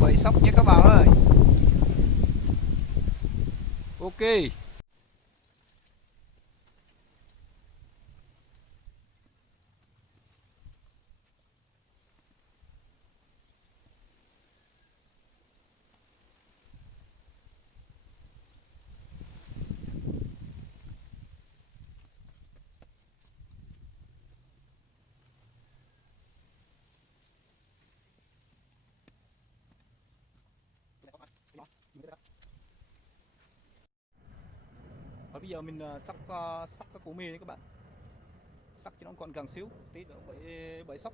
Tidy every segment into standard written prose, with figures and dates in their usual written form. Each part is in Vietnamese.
Bẫy sóc nhé các bạn ơi. Ok. Và bây giờ mình sóc các củ mì đấy các bạn. Sóc cho nó còn càng xíu tí nữa bẫy bẫy sóc.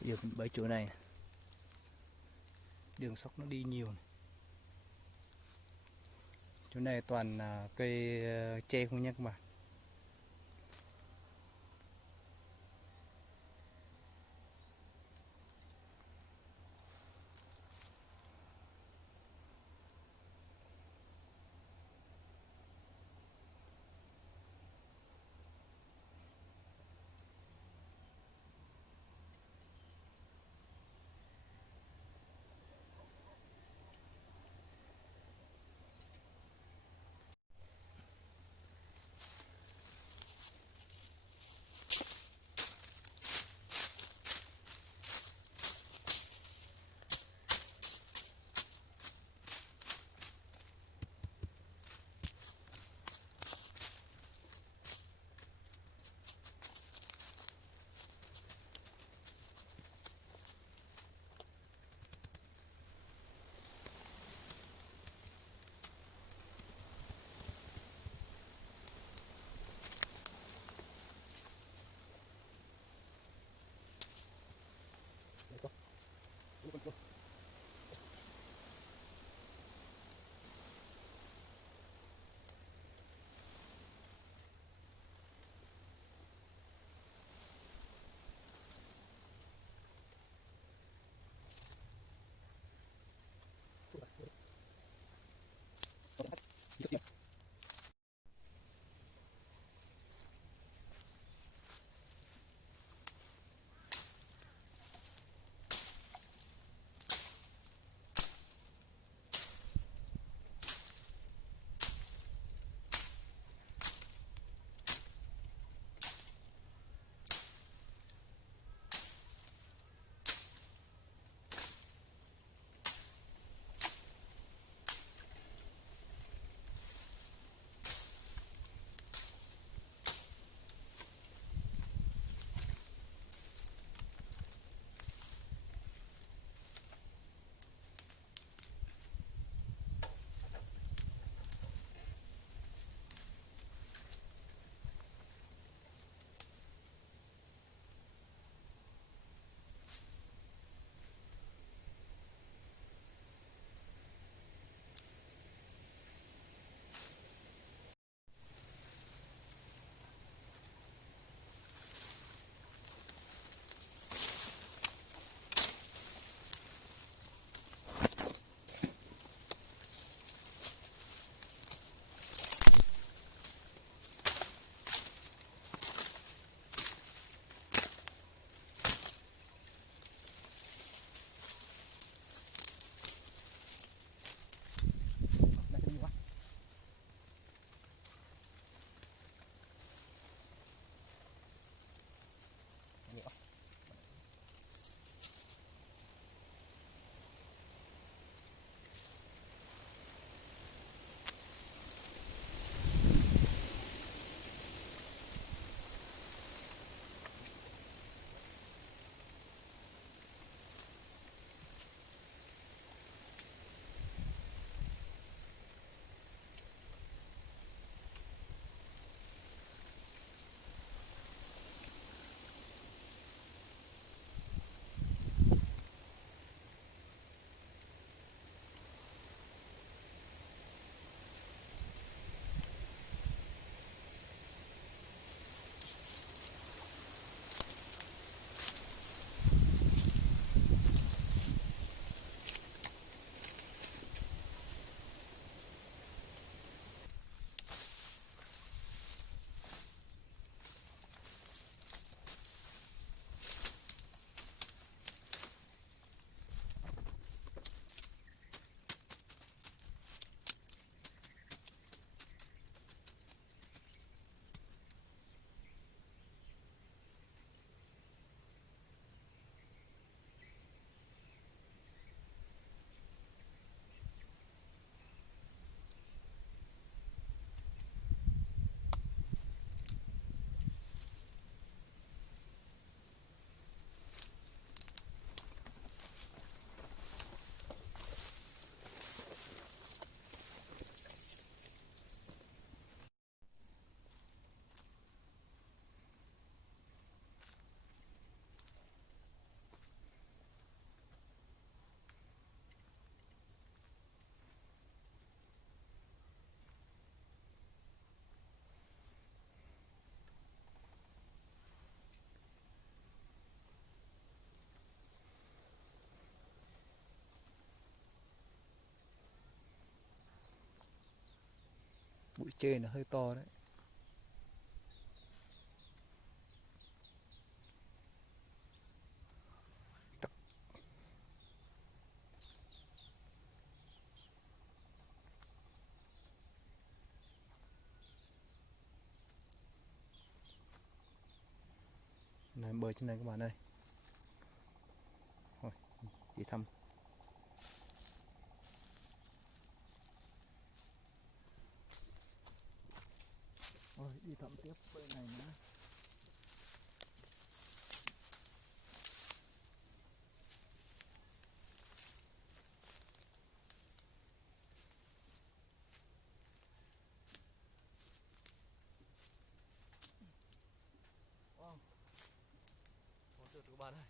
Bây giờ mình bẫy chỗ này, đường sóc nó đi nhiều này. Chỗ này toàn cây tre không nhé các bạn. trên nó hơi to đấy. Này, bơi trên này các bạn ơi. Thôi, đi thăm. Rồi, đi thăm tiếp bên này nữa. Wow, có được các bạn ơi.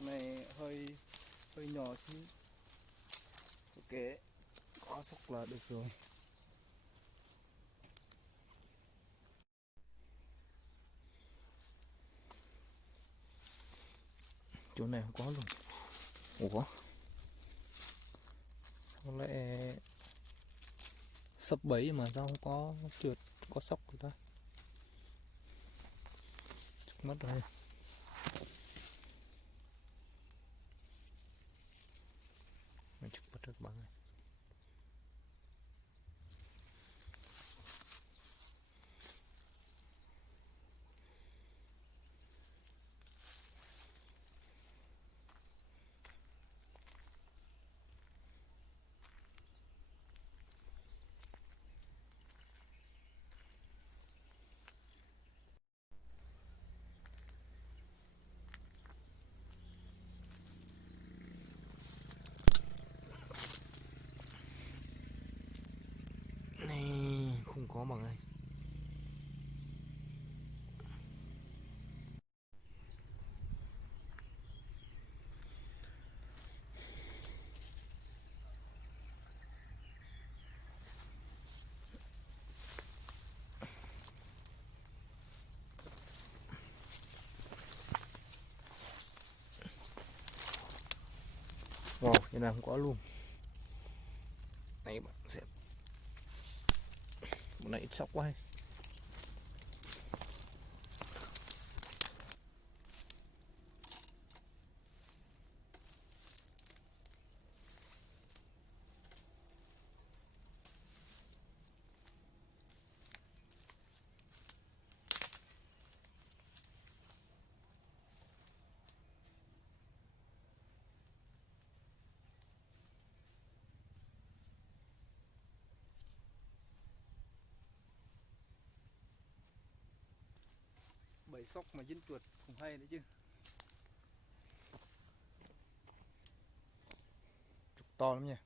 Này hơi nhỏ chứ. Ok, có sóc là được rồi. Chỗ này không có luôn. Ủa, sao lại sấp bẫy mà sao không có trượt, có sóc người ta. Chắc mất rồi. Mình chụp mất được bạn ơi. Này, không có bạn ơi. Wow, cái này không có luôn. Này bạn xem. Bữa nay ít sóc quá. Bẫy sóc mà dính chuột cũng hay đấy chứ. Trục to lắm nha.